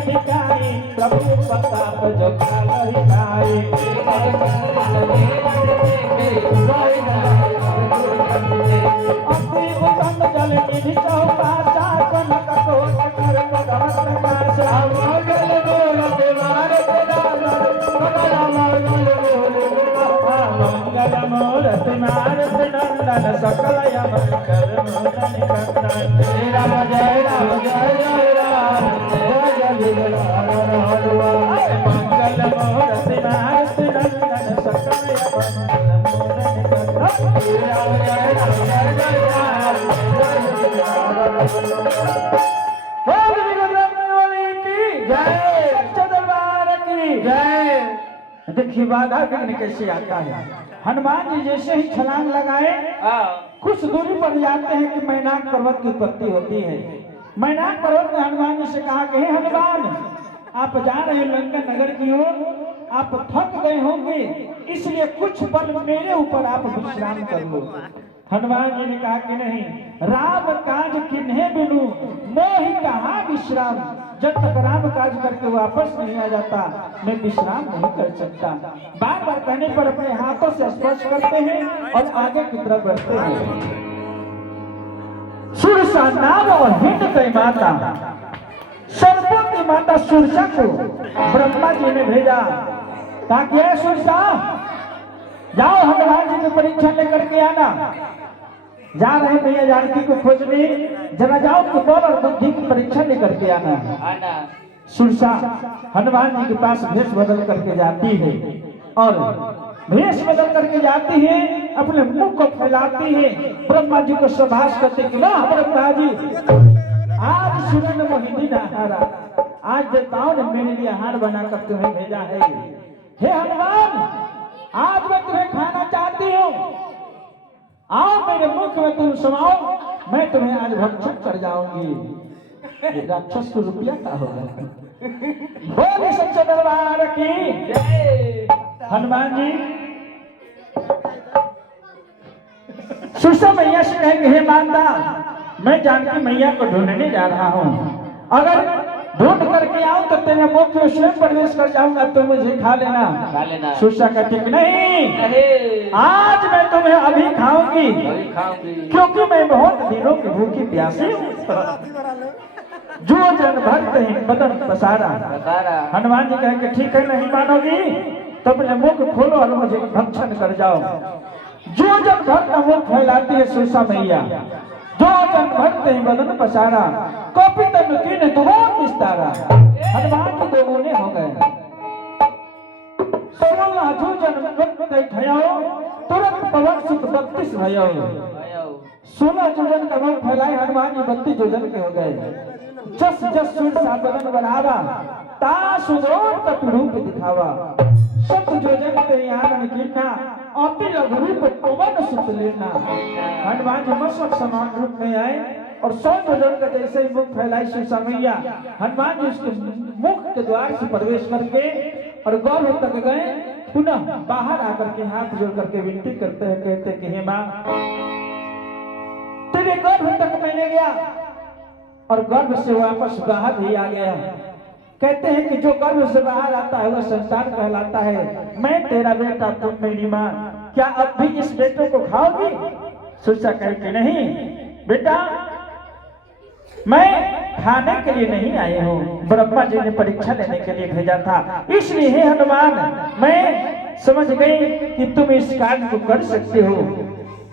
अधिकारी प्रभु प्रताप जो खाई जल निधि चौका शासन कटोट कर मंगल मूर्ति मारुति नंदन सकल यमन कर मोदन कंदन राम जय राम जय जय राम जय जय मंगल मूर्ति मारुति नंदन सकल यमन कर मोदन कंदन राम जय राम जय जय राम देखिए बाधा विघ्न कैसे आता है। हनुमान जी जैसे ही छलांग लगाए कुछ दूरी पर जाते हैं कि मैनाक पर्वत की उत्पत्ति होती है। मैनाक पर्वत ने हनुमान जी से कहा कि हे हनुमान, आप जा रहे हैं लंका नगर की ओर, आप थक गए होंगे, इसलिए कुछ पल मेरे ऊपर आप विश्राम कर लो। हनुमान जी ने कहा कि नहीं, राम काज किन्हे बिनु मोहि कहाँ विश्राम, जब तक राम काज करके वापस नहीं आ जाता मैं विश्राम नहीं कर सकता। बार बार कहने पर अपने हाथों से स्पर्श करते हैं और आगे की तरफ बढ़ते हैं। सुरसा नाम और हिंद की माता, सर्पों की माता सुरसा को ब्रह्मा जी ने भेजा ताकि सुरसा जाओ हनुमान जी की परीक्षा लेकर के आना। जा रहे भैया जानकी को खोजने, जरा जाओ कि बल और बुद्धि की परीक्षा लेकर के आना। सुरसा हनुमान जी के पास भेष बदल करके जाती है और भेष बदल करके जाती है, अपने मुख को फैलाती है, ब्रह्मा जी को सभाष करते कि वाह ब्रह्मा जी, आज सुनन मोहिनी नहारा, आज देवताओं ने मेरे लिए आहार बनाकर तुम्हें भेजा है। हे हनुमान, आज मैं तुम्हें खाना चाहती हूँ, आओ मेरे मुख में तुम समाओ, मैं तुम्हें आज भक्षण कर जाऊंगी। ये राक्षस को रुपया का होगा। बोले सच्चे दरबार की जय। हनुमान जी सुरसा मैया से कहेंगे, हे माता, मैं जानकी मैया को ढूंढने जा रहा हूँ, अगर ढूंढ करके आऊं तो तेरे मुख में स्वयं प्रवेश कर जाऊंगा, तो मुझे खा लेना। सुरसा का ठीक नहीं, आज मैं तुम्हें अभी खाऊंगी, क्योंकि मैं बहुत दिनों की भूखी प्यासी हूँ। जो जन भक्त है बदन पसारा। हनुमान जी कहेंगे ठीक है, नहीं मानोगी तो अपने मुख खोलो और मुझे भक्षण कर जाओ। जो जन भक्त मुख फैलाती है सुरसा मैया, जो जन भक्त है बदन पसारा, कॉपी तन कीन दुगुन विस्तारा। हनुमान जी दोगुने हो गए। 16 जो जन भक्त भयो, तुरंत पवन सुत 32 भयो। 16 जोजन का मुख फैलाए हनुमान जी 32 जोजन के हो गए। जस जस सुरसा बदन बनावा, ता सुदोष का रूप दिखावा। 7 जोजन ते आनन कीना, अति लघु रूप पवन सुत लेना। हनुमान जी मस्तक समान रूप में आए और 100 जोजन का जैसे ही मुख फैलाई सुरसा मैया, हनुमान जी उसके मुख के द्वार से प्रवेश करके और गौर तक गए। पुनः बाहर आकर के हाथ जोड़ करके विनती करते हैं, कहते कि हे मां, तेरे गर्भ तक मैंने गया और गर्भ से वापस बाहर भी आ गया। कहते हैं कि जो गर्भ से बाहर आता है वह संतान कहलाता है। मैं तेरा बेटा, तुम मेरी माँ, क्या अब भी इस बेटे को खाओगी? सुरसा कहे कि नहीं बेटा, मैं खाने के लिए नहीं आए हूँ, ब्रह्मा जी ने परीक्षा लेने के लिए भेजा था, इसलिए हे हनुमान मैं समझ गई कि तुम इस कार्य को कर सकते हो।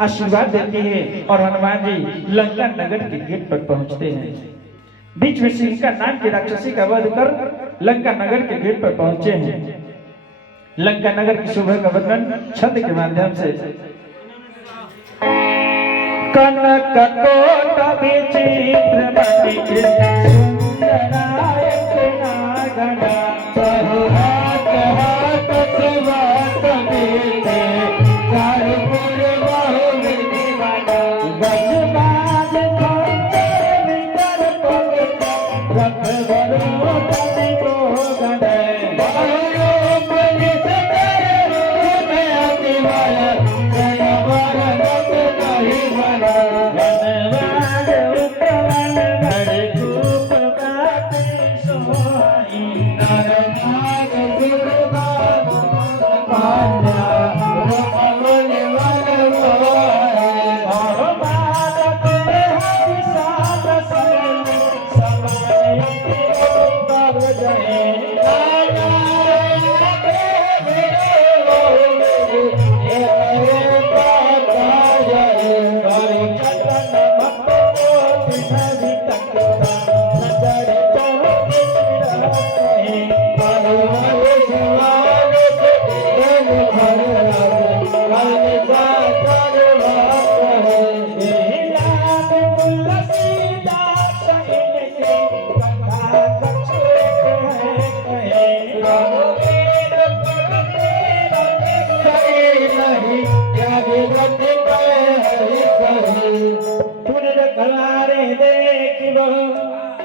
आशीर्वाद देती है और हनुमान जी लंका नगर के गेट पर पहुंचते हैं। बीच में सिंह नाम की राक्षसी का वध कर लंका नगर के गेट पर पहुंचे हैं। लंका नगर की शोभा का वर्णन छंद के माध्यम से। कनक कोट विचित्र मणि सुंदराय नागना बहुहात हात सुवात बेटे चारुपुर बहुविधि वाला गजबाज खंजर मिटर पवित्र रथ बरो तनि को गणे बहुरो पुलिस तेरे रूप अति वाला जनवर रथ कही बना धनवाद उपवन भर रूप बाती सोई नरनाग दुर्गा पांडा रूपवन वन मोहे और बालक हरि साध सिर समय पर जय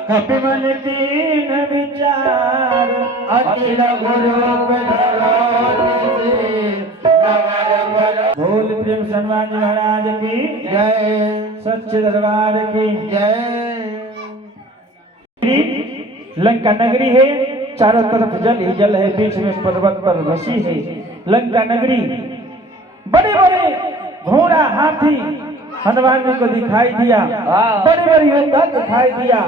कपिमन दीन विचार अखिल गुरु बोल प्रेम सन्मान महाराज की जय, सच्चे दरबार की जय। लंका नगरी है, चारों तरफ जल ही जल है, बीच में पर्वत पर बसी है लंका नगरी। बड़े बड़े घोड़ा हाथी हनुमान जी को दिखाई दिया, बड़े बड़े योद्धा दिखाई दिया।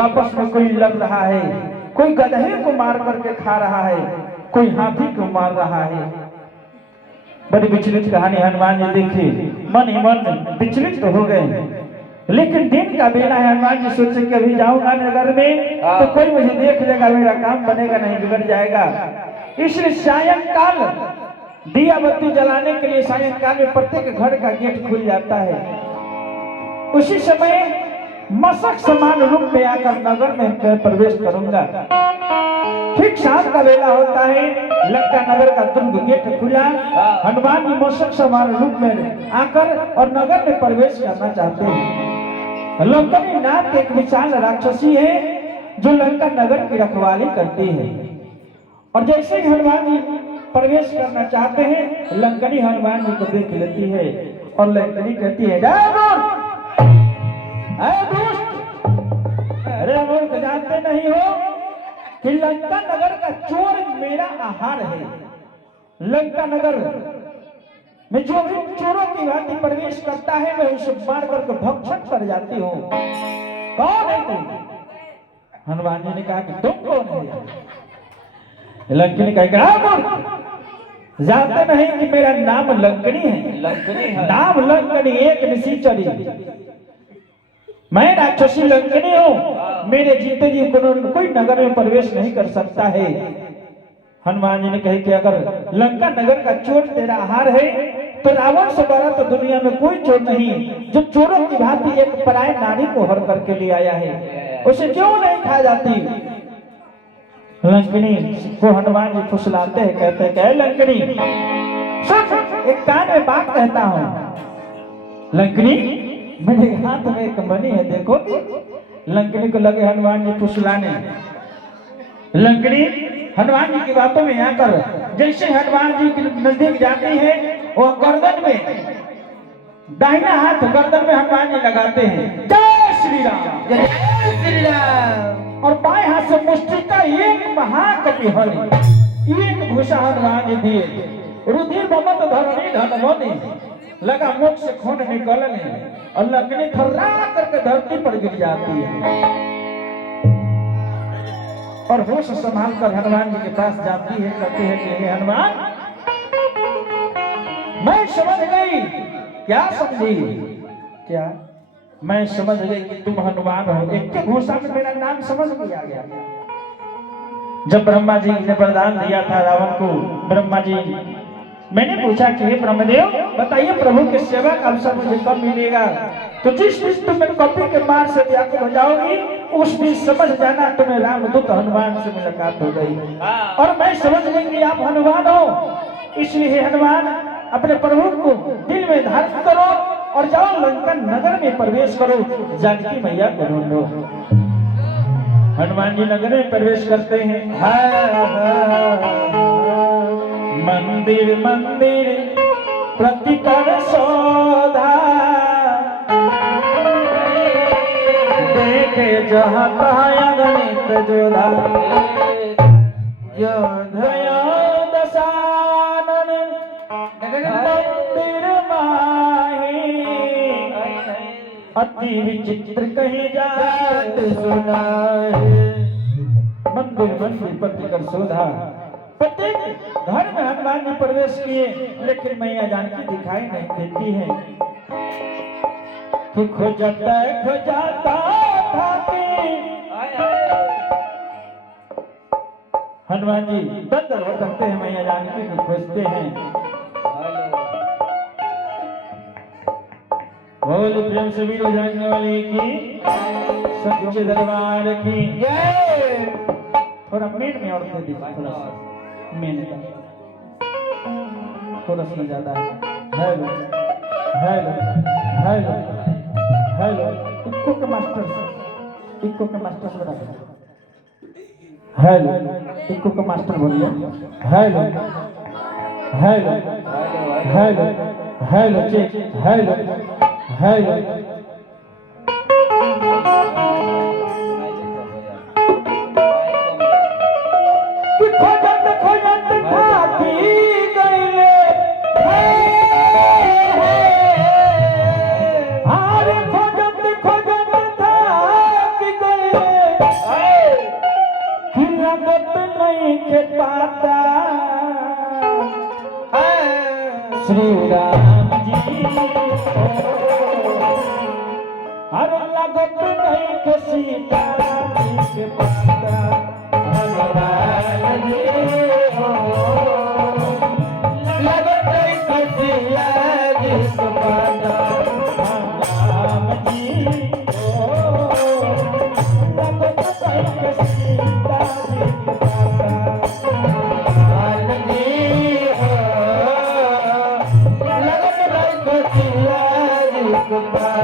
आपस में कोई लड़ रहा है, कोई गधे को मार करके खा रहा है, कोई हाथी को मार रहा है। बड़ी विचलित कहानी हनुमान जी देखी, मन ही मन विचलित तो हो गए। लेकिन दिन का बेला है, हनुमान जी सोचे कि अभी जाऊंगा नगर में तो कोई मुझे देख लेगा, मेरा काम बनेगा नहीं, बिगड़ जाएगा। इसलिए सायंकाल दिया बत्ती जलाने के लिए सायंकाल में प्रत्येक घर का गेट खुल जाता है। उसी समय मशक समान रूप में आकर नगर में प्रवेश करूंगा। ठीक शाम का वेला होता है, लंका नगर का दुर्ग गेट खुला। हनुमान जी मशक समान रूप में आकर और नगर में प्रवेश करना चाहते हैं। लंकनी नाम की एक विशाल राक्षसी है जो लंका नगर की रखवाली करती है। और जैसे ही हनुमान जी प्रवेश करना चाहते हैं, लंकनी हनुमान जी को देख लेती है और लंकनी कहती है, अरे मूर्ख, जानते नहीं हो कि लंका नगर का चोर मेरा आहार है। लंका नगर में जो भी चोरों की भांति प्रवेश करता है मैं उसे मार करके भक्षण कर जाती हूँ। कौन है तुम? हनुमान जी ने कहा कि तुम कौन है? लंकनी ने कहा, जानते नहीं कि मेरा नाम लंकनी है। लंकनी है नाम, लंकनी एक निशाचरी। मैं राक्षसी लंकनी हूँ, मेरे जीते जी कोई नगर में प्रवेश नहीं कर सकता है। हनुमान जी ने कहा कि अगर लंका नगर का चोर तेरा आहार है तो रावण से बड़ा तो दुनिया में कोई चोर नहीं जो चोरों की भांति एक पराय नारी को हर करके ले आया है, उसे क्यों नहीं खा जाती? लंकनी को हनुमान जी फुसलाते हैं, कहते हैं कि लंकनी सुन, एक कान में बात कहता हूँ। लंकनी, मेरे हाथ में एक मणि है, देखो। लंकनी को लगे हनुमान जी फुसलाने। लंकनी हनुमान जी की बातों में आकर जैसे हनुमान जी के नजदीक जाती है, वो गर्दन में, दाहिना हाथ गर्दन में हनुमान जी लगाते हैं। जय श्री राम। जय श्री राम। और बाएं हाथ से मुष्टिका एक महाकपि हरि एक भूषा हनुमान जी दिए। रुधिर बमत धरणी धनवनी लगा मुख से खून निकलने और लकड़ी थर्रा करके धरती पर गिर जाती है। और होश संभाल कर हनुमान जी के पास जाती है, कहती है कि हे हनुमान, मैं समझ गई। क्या समझी? क्या? मैं समझ गई कि तुम हनुमान हो। एक के घोषा में मेरा नाम समझ में आ गया। जब ब्रह्मा जी ने वरदान दिया था रावण को, ब्रह्मा जी मैंने पूछा कि हे ब्रह्मदेव बताइए प्रभु की सेवा का अवसर मुझे कब मिलेगा? तो जिस दिन तुम मेरे कपि के मार से व्याकुल हो जाओगी उस दिन समझ जाना तुम्हें रामदूत हनुमान से मुलाकात हो गई। और मैं समझ गई कि आप हनुमान हो। इसलिए हनुमान अपने प्रभु को दिल में धारण करो और जाओ लंका नगर में प्रवेश करो, जानकी मैया को ढूंढो। हनुमान जी नगर में प्रवेश करते हैं। मंदिर मंदिर प्रतिकर शोधा देखे जहाँ तहाँ गणित जोधा योधया दशानन मंदिर माही अति विचित्र कहीं जात सुना है। मंदिर मंदिर प्रतिकर शोधा। प्रत्येक घर में हनुमान जी प्रवेश किए लेकिन मैया जानकी दिखाई नहीं देती है। कि खोजता था कि हनुमान जी दर भटकते हैं, मैया जानकी को खोजते हैं। बोल प्रेम से वीर जानने वाले की सच्चे दरबार की जय। थोड़ा मेन में और दे दीजिए, थोड़ा सा मेन का थोड़ा सा ज्यादा है। हेलो हेलो हेलो हेलो इक्को के मास्टर से बता दो। हेलो इक्को के मास्टर बोलिए। Hello hello hello hello check hello hello. Shri Ram ji हर लगत नहीं के सीता जी के पता हनुमान जी हो लगत नहीं के सीता जी के पता राम जी हो लगत नहीं के सीता जी के पता हनुमान जी हो लगत नहीं के सीता जी के पता।